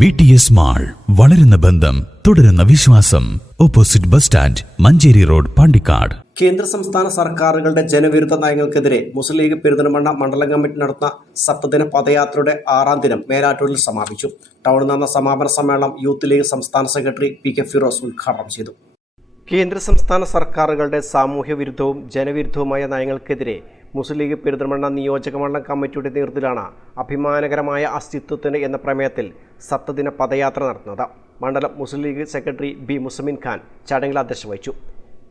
VTS mall, വളരുന്ന ബന്ധം, തുടരുന്ന വിശ്വാസം. Opposite bus stand, Manjeri road, Pandikkad. കേന്ദ്ര സംസ്ഥാന സർക്കാരുകളുടെ ജനവിരുദ്ധ നയങ്ങൾക്കെതിരെ മുസ്ലിം ലീഗ് പെരിന്തൽമണ്ണ മണ്ഡലം കമ്മിറ്റി നടത്തുന്ന സപ്തദിന പദയാത്രയുടെ 6ാം ദിനം മേലാറ്റൂരിൽ സമാപിച്ചു. ടൗണിൽ നടന്ന സമാപന സമ്മേളനം യൂത്ത് ലീഗ് സംസ്ഥാന സെക്രട്ടറി PK ഫിറോസ് ഉദ്ഘാടനം ചെയ്തു. കേന്ദ്ര സംസ്ഥാന സർക്കാരുകളുടെ സാമൂഹ്യ വിരുദ്ധവും ജനവിരുദ്ധവുമായ നയങ്ങൾക്കെതിരെ മുസ്ലിം ലീഗ് പെരിന്തൽമണ്ണ നിയോജക മണ്ഡലം കമ്മിറ്റിയുടെ നേതൃത്വത്തിലാണ് അഭിമാനകരമായ അസ്തിത്വത്തിന് എന്ന പ്രമേയത്തിൽ സപ്തദിന പദയാത്ര നടത്തുന്നത്. മണ്ഡലം മുസ്ലിം ലീഗ് സെക്രട്ടറി B മുസമിൻ ഖാൻ ചടങ്ങിൽ അധ്യക്ഷത വഹിച്ചു.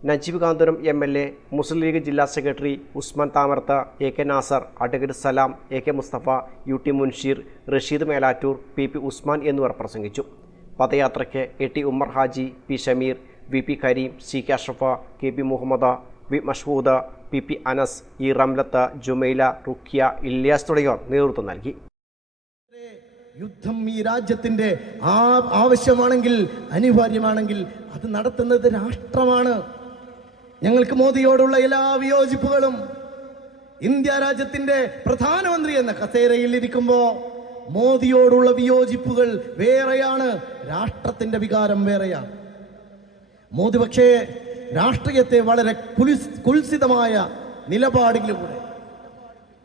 നജീബ് കാന്തപുരം MLA, മുസ്ലിം ലീഗ് ജില്ലാ secretary Usman Thamarth, AK Nasar, advocate Salam, AK Musthafa, UT Munsheer, Rasheed Melattur, PP Usman എന്നിവർ പ്രസംഗിച്ചു. പദയാത്രയ്ക്ക് AT Ummer Haji, P Shameer, VP Kareem, CK Ashraf, KB Muhammad, V Mashhood, PP Anas, E Ramlath, Jumaila, Ruqiya, Ilyas തുടങ്ങിയവർ നേതൃത്വം നൽകി. യുദ്ധം ഈ രാജ്യത്തിന്റെ ആവശ്യമാണെങ്കിൽ, അനിവാര്യമാണെങ്കിൽ അത് നടത്തുന്നത് രാഷ്ട്രമാണ്. ഞങ്ങൾക്ക് മോദിയോടുള്ള എല്ലാ വിയോജിപ്പുകളും, ഇന്ത്യ രാജ്യത്തിന്റെ പ്രധാനമന്ത്രി എന്ന കസേരയിൽ ഇരിക്കുമ്പോ മോദിയോടുള്ള വിയോജിപ്പുകൾ വേറെയാണ്, രാഷ്ട്രത്തിന്റെ വികാരം വേറെയാണ്. മോദി പക്ഷേ രാഷ്ട്രീയത്തെ വളരെ കുൽസിതമായ നിലപാടിലൂടെ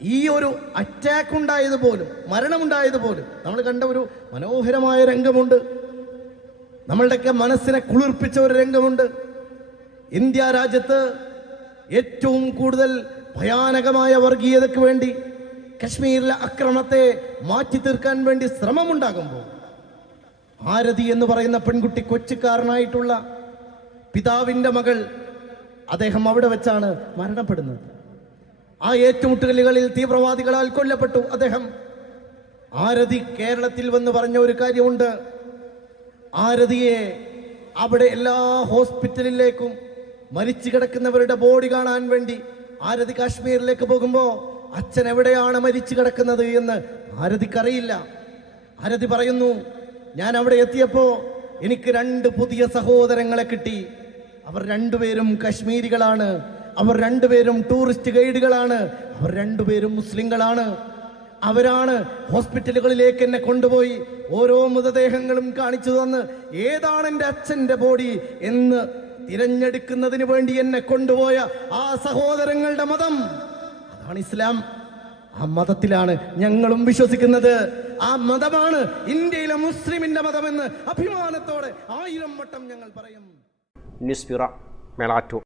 ഈ ഒരു അറ്റാക്ക് ഉണ്ടായതുപോലും, മരണമുണ്ടായതുപോലും നമ്മൾ കണ്ട ഒരു മനോഹരമായ രംഗമുണ്ട്. നമ്മളുടെയൊക്കെ മനസ്സിനെ കുളിർപ്പിച്ച ഒരു രംഗമുണ്ട്. ഇന്ത്യ രാജ്യത്ത് ഏറ്റവും കൂടുതൽ ഭയാനകമായ വർഗീയതയ്ക്ക് വേണ്ടി കശ്മീരിലെ ആക്രമണത്തെ മാറ്റി തീർക്കാൻ വേണ്ടി ശ്രമമുണ്ടാകുമ്പോൾ ആരതി എന്ന് പറയുന്ന പെൺകുട്ടി, കൊച്ചിക്കാരനായിട്ടുള്ള പിതാവിൻ്റെ മകൾ, അദ്ദേഹം അവിടെ വെച്ചാണ് മരണപ്പെടുന്നത്. ആ ഏറ്റുമുട്ടലുകളിൽ തീവ്രവാദികളാൽ കൊല്ലപ്പെട്ടു അദ്ദേഹം. ആരതി കേരളത്തിൽ വന്ന് പറഞ്ഞ ഒരു കാര്യമുണ്ട്. ആരതിയെ അവിടെ എല്ലാ ഹോസ്പിറ്റലിലേക്കും മരിച്ചു കിടക്കുന്നവരുടെ ബോഡി കാണാൻ വേണ്ടി ആരതി കാശ്മീരിലേക്ക് പോകുമ്പോൾ അച്ഛൻ എവിടെയാണ് മരിച്ചു കിടക്കുന്നത് എന്ന് ആരതിക്കറിയില്ല. ആരതി പറയുന്നു, ഞാൻ അവിടെ എത്തിയപ്പോൾ എനിക്ക് 2 പുതിയ സഹോദരങ്ങളെ കിട്ടി. അവർ 2 പേരും കശ്മീരികളാണ്, അവർ 2 പേരും ടൂറിസ്റ്റ് ഗൈഡുകളാണ്, അവർ 2 പേരും മുസ്ലിങ്ങളാണ്. അവരാണ് ഹോസ്പിറ്റലുകളിലേക്ക് എന്നെ കൊണ്ടുപോയി ഓരോ മൃതദേഹങ്ങളും കാണിച്ചു തന്ന് ഏതാണ് എൻ്റെ അച്ഛൻ്റെ ബോഡി എന്ന് തിരഞ്ഞെടുക്കുന്നതിന് വേണ്ടി എന്നെ കൊണ്ടുപോയ ആ സഹോദരങ്ങളുടെ മതം, അതാണ് ഇസ്ലാം. ആ മതത്തിലാണ് ഞങ്ങളും വിശ്വസിക്കുന്നത്. ആ മതമാണ് ഇന്ത്യയിലെ മുസ്ലിമിന്റെ മതമെന്ന് അഭിമാനത്തോടെ 1000 വട്ടം ഞങ്ങൾ പറയും. News bureau, Melattur.